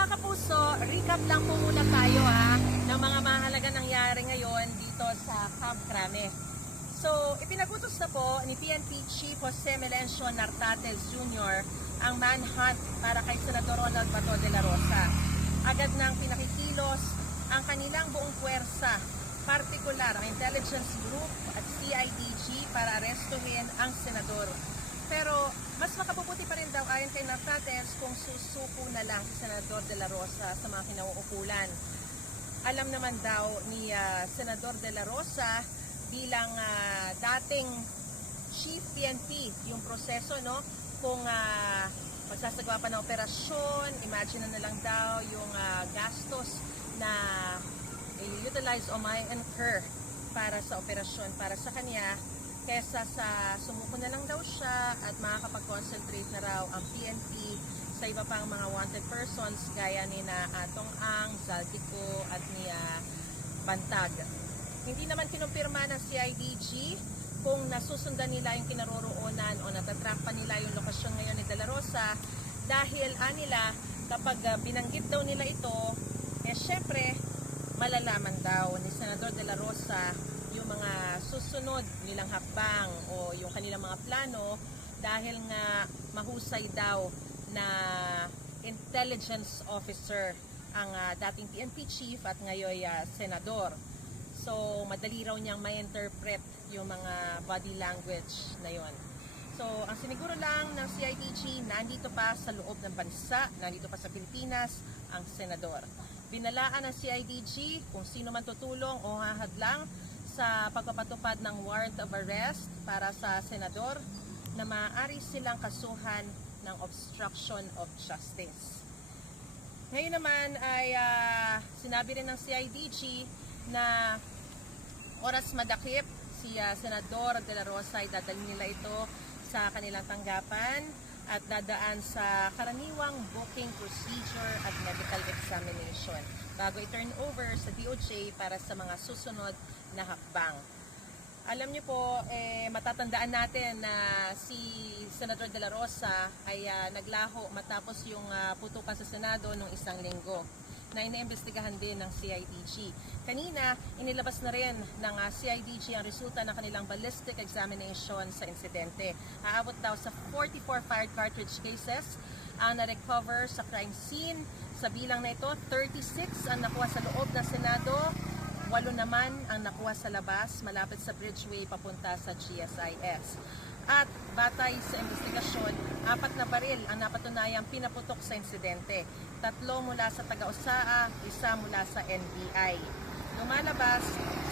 Mga kapuso, recap lang po muna tayo ng mga mahalaga nangyari ngayon dito sa Camp Crame. So, ipinagutos na po ni PNP Chief Jose Melencio Nartates Jr. ang manhunt para kay Senador Ronald Bato de la Rosa. Agad nang pinakikilos ang kanilang buong puwersa, partikular ang Intelligence Group at CIDG para arestuhin ang senador. Pero mas makabubuti pa rin daw ayon kay Nartates kung susuko na lang si Senador de la Rosa sa mga kinauukulan. Alam naman daw ni Senador de la Rosa bilang dating Chief PNP yung proseso, no? Kung magsasagawa pa ng operasyon, imagine na lang daw yung gastos na i-utilize o may incur para sa operasyon para sa kanya, kesa sa sumuko na lang daw siya at makakapag-concentrate na raw ang PNP sa iba pang mga wanted persons gaya ni na Atong Ang, Zaltico at ni Bantag. Hindi naman kinumpirma ng CIDG kung nasusundan nila yung kinaroroonan o natatrack pa nila yung lokasyon ngayon ni De La Rosa dahil nila kapag binanggit daw nila ito, syempre malalaman daw ni Senador De La Rosa yung mga susunod nilang hakbang o yung kanilang mga plano dahil nga mahusay daw na intelligence officer ang dating PNP chief at ngayon senador. So madali raw niyang ma-interpret yung mga body language na yon. So ang siniguro lang ng CIDG, nandito pa sa loob ng bansa, nandito pa sa Pilipinas ang senador. Binalaan ng CIDG kung sino man tutulong o hahadlang sa pagpapatupad ng warrant of arrest para sa senador na maaari silang kasuhan ng obstruction of justice. Ngayon naman ay sinabi rin ng CIDG na oras madakip si Senador De La Rosa ay dadalhin nila ito sa kanilang tanggapan at dadaan sa karaniwang booking procedure at medical examination bago i-turn over sa DOJ para sa mga susunod na hakbang. Alam niyo po, matatandaan natin na si Senador De La Rosa ay naglaho matapos yung putukan sa Senado noong isang linggo na iniimbestigahan din ng CIDG. Kanina, inilabas na rin ng CIDG ang resulta ng kanilang ballistic examination sa insidente. Aabot daw sa 44 fired cartridge cases ang na-recover sa crime scene. Sa bilang na ito, 36 ang nakuha sa loob ng Senado, 8 naman ang nakuha sa labas malapit sa bridgeway papunta sa GSIS. At batay sa investigasyon, 4 na baril ang napatunayang pinaputok sa insidente. 3 mula sa taga-USAA, 1 mula sa NBI. Lumalabas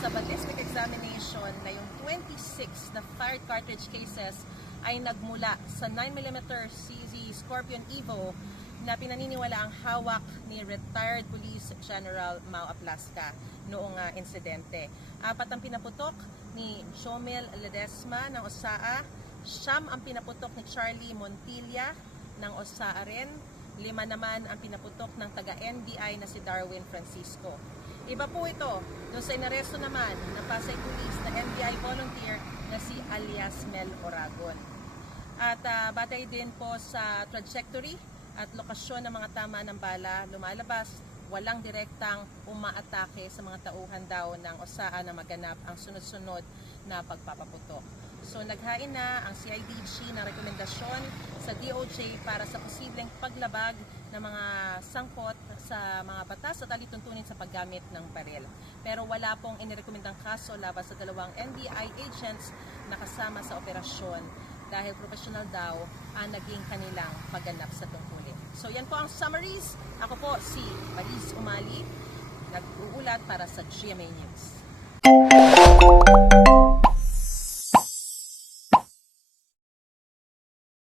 sa ballistic examination na yung 26 na fired cartridge cases ay nagmula sa 9mm CZ Scorpion Evo na pinaniniwala ang hawak ni retired Police General Mau Aplasca noong insidente. 4 ang pinaputok ni Jomel Ledesma ng USAA, 9 ang pinaputok ni Charlie Montilla ng USAA rin, 5 naman ang pinaputok ng taga-NBI na si Darwin Francisco. Iba po ito doon sa inaresto naman ng Pasay Police na NBI volunteer na si alias Mel Oragon. At batay din po sa trajectory at lokasyon ng mga tama ng bala, lumalabas walang direktang umaatake sa mga tauhan daw ng USAA na maganap ang sunod-sunod na pagpapaputok. So naghain na ang CIDG ng rekomendasyon sa DOJ para sa posibleng paglabag ng mga sangkot sa mga batas at alituntunin sa paggamit ng baril. Pero wala pong inirekomendang kaso laban sa 2 NBI agents na kasama sa operasyon dahil professional daw ang naging kanilang pagganap sa tungkulin. So yan po ang summaries. Ako po si Maris Umali, nag-uulat para sa GMA News.